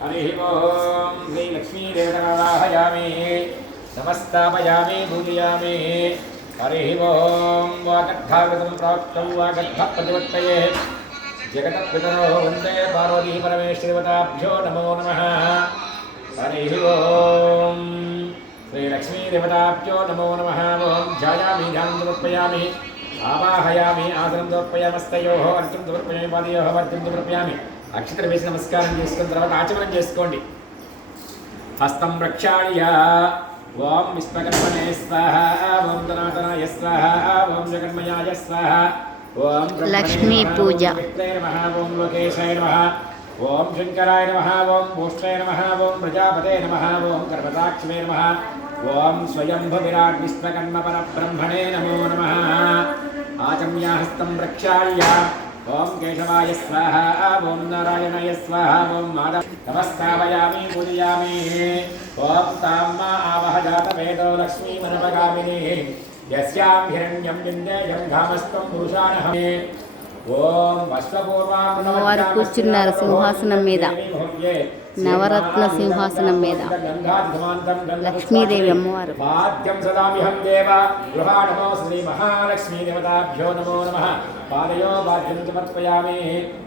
हरिः ओं श्रीलक्ष्मीदेवतावाहयामि नमस्तापयामि पूजयामि हरिः ओं वागद्धागतं प्राप्तं वागद्धप्रतिपत्तये जगतपितरो वन्दे पार्वती परमेश्वरदेवताभ्यो नमो नमः हरिः ओं श्रीलक्ष्मीदेवताभ्यो नमो नमः ओं ध्यायामि ध्यानं समर्पयामि आवाहयामि आसनं समर्पयामस्तयोः अर्घ्यं समर्पयामि पादयोः अर्घ्यं समर्पयामि अक्षत्र वेసి नमस्कारं చేసుకున్న తర్వాత ఆచమనం చేసుకోండి हस्तं प्रक्षाल्य ओं विश्वकर्मणे स्वाहा ओं धनातनाय स्वाहा ओं जगन्मयाय स्वाहा ओं लक्ष्मी पूजा नमः ओं लोकेशाय नमः ओं शंकराय नमः ओं भूष्ठाय नमः ओं प्रजापते नमः ओं कर्मसाक्षिणे नमः ओं स्वयंभु विराट विश्वकर्म परब्रह्मणे नमो नमः आचम्य हस्तं प्रक्षाल्य ओं केशवाय स्वाहा ओं नारायणाय स्वाहा ओं माधव नमस्तापयामि पूजयामि ओं ताम्मा आवह जातवेदो लक्ष्मीमनपगामिनी यस्यां हिरण्यं विन्देयं घामस्त्वं पुरुषानहमे ओं అమ్మవారు కూర్చున్నారు సింహాసనం మీద నవరత్న సింహాసనం మీద లక్ష్మీదేవి అమ్మవారు పాద్యం సదామిహం దేవ గృహాణమో శ్రీ మహాలక్ష్మీ దేవతాభ్యో నమో నమః పాదయో పాద్యం సమర్పయామి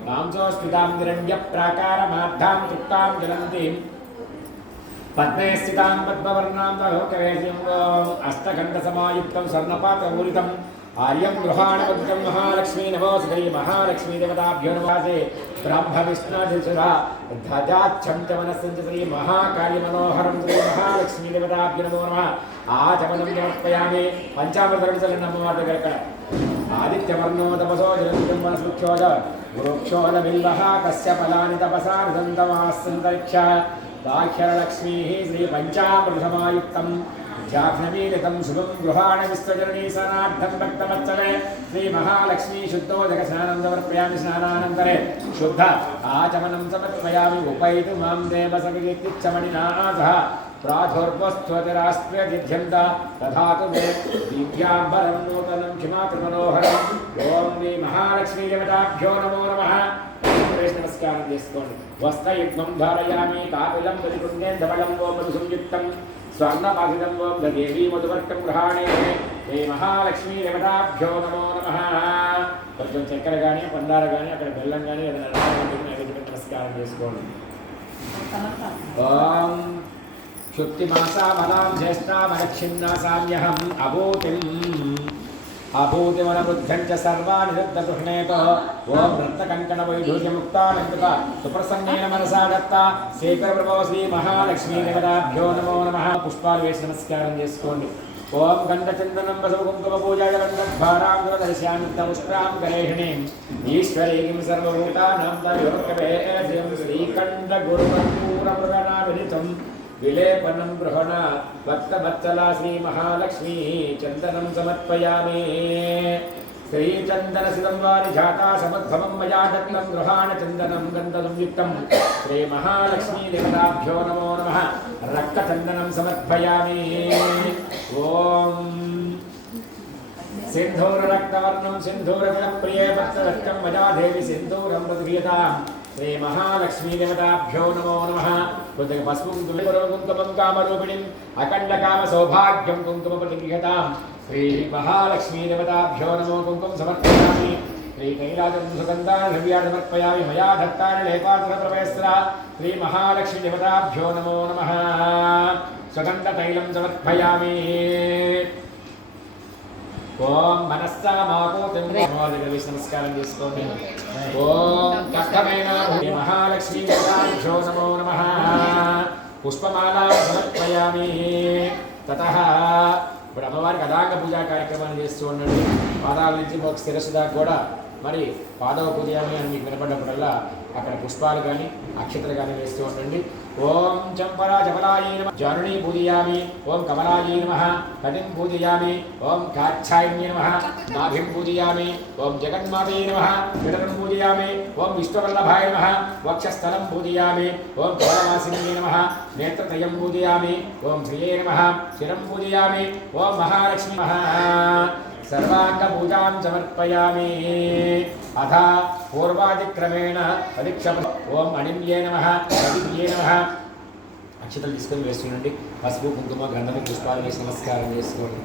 మాంసోస్మితాం నిరణ్య ప్రాకారమార్థాం తృప్తాం జలంతిం పద్మే స్థితాం పద్మవర్ణాం లోకవేశం అష్టకంఠసమాయుక్తం స్వర్ణపాత్రపూరితం आर्यं गृहाणपद्यं महालक्ष्मी नमो श्री महालक्ष्मी देवताभ्यो नमः ब्रह्म विष्णुरा ध्वजाच्छं च मनस्सं च श्री महाकार्यमनोहरं श्री महालक्ष्मी देवताभ्यो नमो नमः आचमनं समर्पयामि पंचामृतं नमोदगरकण आदित्यवर्णो तपसो जलन्तं वनस्पृक्षोज वृक्षोलबिल्वः कस्य फलानि तपसा निदन्तमास्सन्तरिक्ष दाह्यलक्ष्मीः श्री पंचामृतसमायुक्तं जाह्नवीलितं शुभं गृहाण विश्वजननी सनार्थं भक्तवत्सले श्री महालक्ष्मी शुद्धोदकस्नानं समर्पयामि स्नानानन्तरे शुद्ध आचमनं समर्पयामि उपैतु मां देवसविदिच्छमणिनाथः प्राथोर्वस्त्वतिरास्त्र्यजिध्यन्त तथातु मे दिव्याम्बरं नूतनं क्षिमातृमनोहरम् ॐ श्री महालक्ष्मी देवताभ्यो नमो नमः नमस्कारं చేసుకోండి वस्त्रयुग्मं धारयामि कापिलं प्रतिकुण्डेन्दबलं वो मधुसंयुक्तं स्वर्णपाकितं वो देवी मधुवर्कं गृहाणे हे महालक्ष्मी देवताभ्यो नमो नमः కొంచెం చక్కెర కానీ పందార కానీ అక్కడ బెల్లం కానీ ఏదైనా నమస్కారం చేసుకోండి ఓం శుక్తిమాసామలాం జ్యేష్ఠామరక్షిన్నాసామ్యహం अभूतिमनबुद्धं च सर्वाणि निरुद्धगृह्णेत ओं वृत्तकङ्कणवैढूर्यमुक्तानन्दित सुप्रसन्नेन मनसा दत्ता शेखरप्रभो श्री महालक्ष्मी देवताभ्यो नमो नमः पुष्पाలు వేసి నమస్కారం చేసుకోండి ओं गन्धचन्दनं वसुकुङ्कुमपूजाय वन्दद्भारां दुरदर्श्यामित्तमुष्ट्रां गलेहिणीं ईश्वरीं सर्वभूतानां तयोर्कवेद्यं श्रीकण्ठगुरुकर्पूरमृगनाभिनितं विलेपनं गृहण भक्तवत्सला श्री महालक्ष्मी चंदनं समर्पयामि श्रीचन्दनसिदं वारिजाता समुद्भवं मया दत्तं गृहाण चन्दनं गन्धसंयुक्तं श्री महालक्ष्मी देवताभ्यो नमो नमः रक्तचन्दनं समर्पयामि ॐ सिन्धूररक्तवर्णं सिन्धूरप्रिये भक्तरक्तं मया देवी सिन्धूरं मधुर्यताम् श्री महालक्ष्मी देवताभ्यो नमो नमः कुंदक पस्पु कुंकुमं कामरूपिणीं अखंड काम सौभाग्यं कुंकुमपटिगतां श्री महालक्ष्मी देवताभ्यो नमो कुंकुम समर्पयामि श्री कैलासं सुगन्धानि द्रव्याणि समर्पयामि मया दत्तानि लेपात्रप्रवेशरा श्री महालक्ष्मी देवताभ्यो नमो नमः सुगन्धतैलं समर्पयामि ओं मनस्सा माकोतिं नमस्कारं చేసుకోండి ओं कष्टमेन महालक्ष्मी देवताभ्यो नमो नमः पुष्पमाला समर्पयामि ततः ఇప్పుడు అమ్మవారికి అదాంగ పూజా కార్యక్రమాన్ని చేస్తూ ఉండండి పాదాల నుంచి ఒక శిరస్సు దాకా కూడా మరి పాదవ పూజయామి అని మీకు వినపడ్డప్పుడల్లా అక్కడ పుష్పాలు కానీ అక్షతలు కానీ వేస్తూ ఉండండి ఓం చంపరా జపలాయై నమః జానుని పూజయామి ఓం కమలాయై నమః కటిం పూజయామి ఓం కాచ్ఛాయిన్యై నమః నాభిం పూజయామి ఓం జగన్మాతయై నమః జగన్ పూజయామి ఓం విష్ణువల్లభాయ నమః వక్షస్థలం పూజయామి ఓం కమలవాసిన్యై నమః నేత్రత్రయం పూజయామి ఓం శ్రీయై నమః శిరం పూజయామి ఓం మహాలక్ష్మి నమః सर्वाङ्गपूजां समर्पयामि अथ पूर्वादिक्रमेण परीक्षप ओम अणिम्ये नमः रविम्ये नमः అక్షతలు తీసుకొని వేస్తుండండి పసుపు కుంకుమ గంధము పుష్పాలు వేసి నమస్కారం చేసుకోండి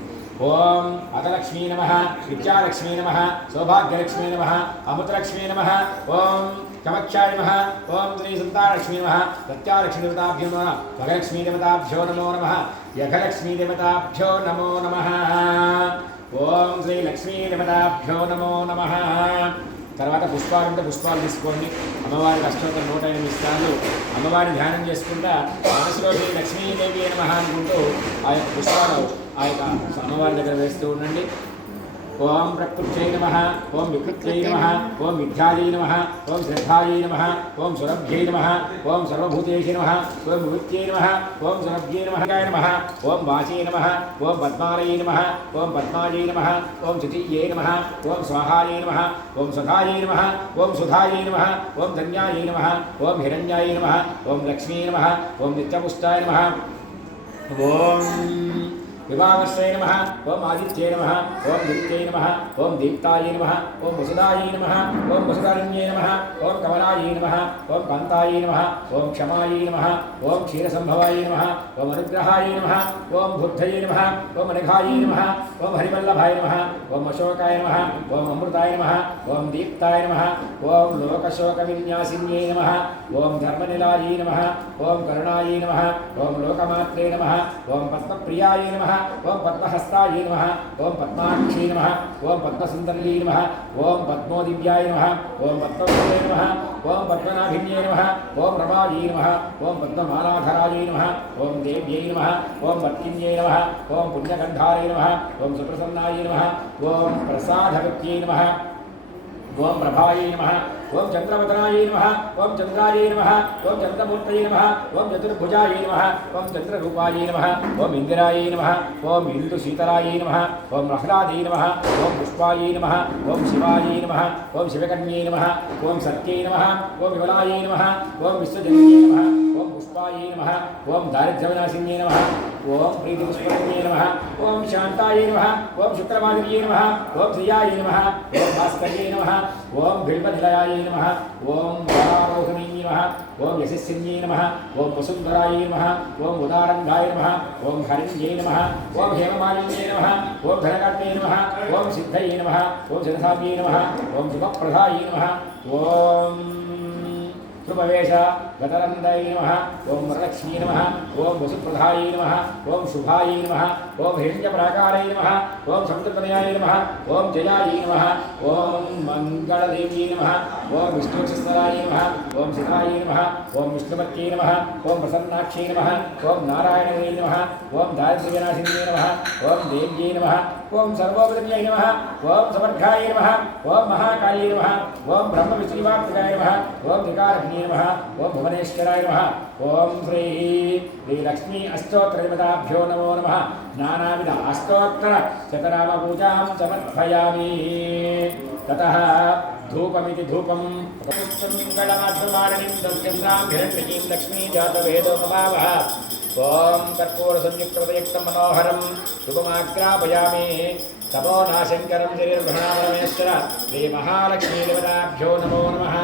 ఓం అగలక్ష్మీ నమః విద్యాలక్ష్మీ నమః సౌభాగ్యలక్ష్మీ నమః అమృతలక్ష్మీ నమః ఓం కమక్షాయ నమః ఓం శ్రీ సంతానలక్ష్మీ నమః సత్యాలక్ష్మీ దేవతాభ్యో నమః భగలక్ష్మీ దేవతాభ్యో నమో నమః యఘలక్ష్మీ దేవతాభ్యో నమో నమః ఓం శ్రీ లక్ష్మీ దేవతాభ్యో నమో నమః తర్వాత పుష్పాలు ఉంటే పుష్పాలు తీసుకోండి అమ్మవారికి అష్టోత్తర 108 సార్లు అమ్మవారిని ధ్యానం చేసుకుంటా మనసులో శ్రీ లక్ష్మీదేవి నమః అనుకుంటూ ఆ యొక్క పుష్పాలు ఆ యొక్క అమ్మవారి దగ్గర వేస్తూ ఉండండి ఓం ప్రకృత్యై నమః ఓం వికృత్యై నమః ఓం విద్యాయై నమః ఓం శ్రద్ధాయై నమః ఓం సురభ్యై నమః ఓం సర్వభూతేషు నమః ఓం విభూత్యై నమః ఓం సురభ్యై నమః ఓం వాచై నమః ఓం పద్మాలయై నమః ఓం పద్మాయై నమః ఓం శుచియ్యై నమః ఓం స్వాహాయై నమః ఓం సుధాయై నమః ఓం సుధాయై నమః ఓం ధన్యాయై నమః ఓం హిరణ్యాయై నమః ఓం లక్ష్మీ నమః ఓం నిత్యపుష్టాయ నమః ఓం వివాహశ్రయ నమః ఓం ఆదిత్యై నమః ఓం నిత్యై నమః ఓం దీప్తాయై నమః ఓం వసుదాయై నమః ఓం వసుధారణ్యై నమః ఓం కమలాయై నమః ఓం కాంతాయై నమః ఓం క్షమాయై నమః ఓం క్షీరసంభవాయై నమః ఓం అనుగ్రహాయై నమః ఓం బుద్ధయై నమః ఓం అనఘాయై నమః ఓం హరివల్లభాయ నమః ఓం అశోకాయ నమః ఓం అమృతాయ నమః ఓం దీప్తాయ నమః ఓం లోకశోక విన్యాసిన్యై నమః ఓం ధర్మనిలాయై నమః ఓం కరుణాయై నమః ఓం లోకమాత్రే నమః ఓం పద్మప్రియాయై నమః ఓం పద్మహస్తాయై నమః ఓం పద్మాక్షీ నమః ఓం పద్మసుందర్యై నమః ఓం పద్మోదివ్యాయ నమః ఓం పద్మవృతే నమః ఓం పద్మనాభిన్యై నమః ఓం రమాయై నమః ఓం పద్మమాలాధరాయై నమః ఓం దేవ్యై నమః ఓం వర్తిన్యై నమః ఓం పుణ్యగంధారై నమః ఓం సుప్రసన్నాయై నమః ఓం ప్రసాదవత్యై నమః ఓం ప్రభాయై నమః ఓం చంద్రవదనాయై నమః ఓం చంద్రాయై నమః ఓం చంద్రమూర్తయై నమః ఓం చతుర్భుజాయై నమః ఓం చంద్రరూపాయై నమః ఓం ఇందిరాయై నమః ఓం ఇందుశీతలాయై నమః ఓం ప్రహ్లాదై నమః ఓం పుష్పాయై నమః ఓం శివాయై నమః ఓం శివకన్యై నమః ఓం సత్యై నమః ఓం విమలాయై నమః ఓం విశ్వజన్యై నమః ఓం పుష్పాయై నమః ఓం దారిద్ర్యవినాశిన్యై నమః ఓం ప్రీతిపుష్పకన్యై నమః ఓం శాంతాయై నమః ఓం శుక్రమాదివ్యై నమః ఓం శ్రియాయై నమః ఓం భాస్కర్యై నమః ఓం బిల్వనిలయాయై నమః ఓం వరారోహిణ్యై నమః ఓం యశస్విన్యై నమః ఓం వసుంధరాయై నమః ఓం ఉదారంగాయ నమః ఓం హరిణ్యై నమః ఓం హేమమాలిన్యై నమః ఓం ధనకర్ణ్యై నమః ఓం సిద్ధయై నమః ఓం శిరసాభ్యై నమః ఓం శుభప్రదాయై నమః ఓం శుభవేష గతరందై నమః ఓం వరలక్ష్మీ నమః ఓం వసుప్రదాయై నమః ఓం శుభాయై నమః ఓం హిరణ్యప్రాకారై నమః ఓం సముద్రతనయాయ నమః ఓం జయాయై నమః ఓం మంగళదేవ్యై నమః ఓం విష్ణువక్షస్థలాయై నమః ఓం శివాయై నమః ఓం విష్ణుమత్యై నమః ఓం ప్రసన్నాక్షై నమః ఓం నారాయణై నమః ఓం దారిద్ర్యవినాశిన్యై నమః ఓం దేవ్యై నమః ఓం సర్వోపదన్యై నమః ఓం సమర్థాయ నమః ఓం మహాకాళీ నమః ఓం బ్రహ్మ విశ్రీవాప్తికాయ నమః ఓం త్రికారజ్ఞ నమః ఓం భువనేశ్వరాయ నమః ఓం శ్రీ లక్ష్మీ అష్టోత్తరదేవతాభ్యో నమో నమః నానావిధ అష్టోత్తర శతనామపూజాం సమర్పయామి తతః ధూపమితి ధూపం మంగళమాధుమారణిం దౌష్యంద్రాం హిరణ్మయీం లక్ష్మీ జాతవేదోపభావః ఓం కర్పూర సంయుక్తమదయుక్తం మనోహరం శుభమాగ్రాపయామి తపో నాశంకరం శరీర్భ్రణామరమేశ్వర శ్రీ మహాలక్ష్మీ దేవతాభ్యో నమో నమః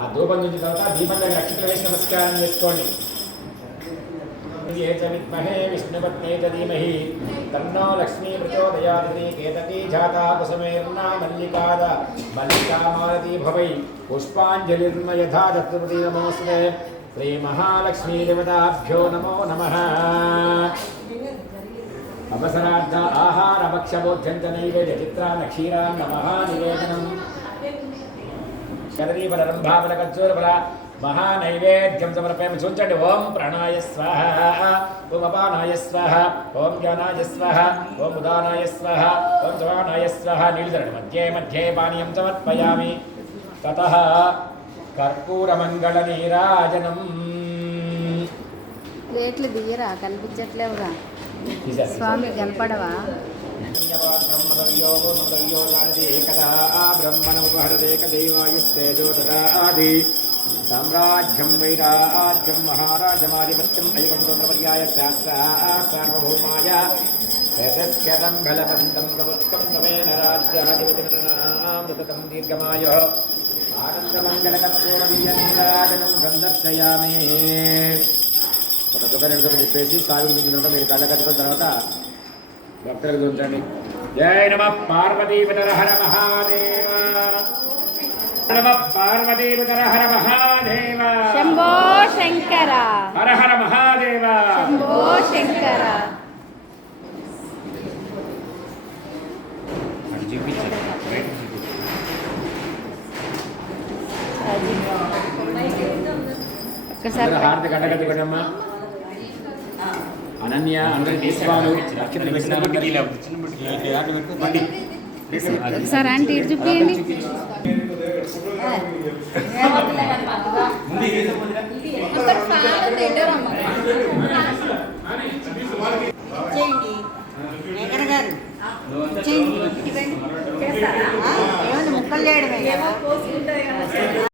ఆ ధూపం నుంచి తర్వాత దీపం దగ్గర అక్షతలు వేసి నమస్కారం చేసుకోండి ఏ చ విద్మహే విష్ణుపత్నే చ ధీమహి తన్నో లక్ష్మీ ప్రచోదయాతి కేతకీ జాతా కుసుమేర్నా మల్లికామాలతీ భవై పుష్పాంజలిర్మ యథా చతుర్పతి నమోస్తుతే శ్రీ మహాలక్ష్మీ దేవతాభ్యో నమో నమః అవసరార్థ ఆహార భక్ష్యభోజ్యంత నైవేద్య చిత్రాన్న క్షీరాన్న మహానివేదనం శరీరరంభావన కచ్చూరఫల మహానైవేద్యం సమర్పయామి. చూచండి. ఓం ప్రాణాయ స్వాహ, ఓం అపానాయ స్వాహ, ఓం జ్ఞానాయ స్వాహ, ఓం ఉదానాయ స్వాహ, ఓం సమానాయ స్వాహ. నీళ్ళు మధ్యే మధ్యే పానీయం సమర్పయామి. తతః కర్పూరమంగళ నీరాజనం. రేట్లు దియ్యరా, కనిపించట్లేవుగా స్వామి, కనపడవా? సామ్రాజ్యం వైరాజ్యం మహారాజమాధిపత్యం అయ్యం తోంద్రపర్యాయ శాస్త్ర సార్వభౌమాయ यशस्करं बलवन्तं प्रवृत्तं तमेन राज्याधिपतिमृतं दीर्घमायुः आनन्दमङ्गलकर्पूरदीयनीराजनं संदर्शयामि ఒకరికొకరు చెప్పేసి స్వామి మిగిలిన మీరు కళ్ళ కట్టుకున్న తర్వాత భక్తులకు చూంచండి. జై నమః పార్వతీపతర హర మహాదేవ నమః పార్వతీపతర హర మహాదేవ శంభో శంకర హర హర మహాదేవ శంభో శంకర. ఒక్కసారి హారతి గడ్డగట్టుకోండమ్మా. అనన్య అందరికి తీసుకోవాలి. ఒకసారి ఆంటీ ఇటు చూపించండి.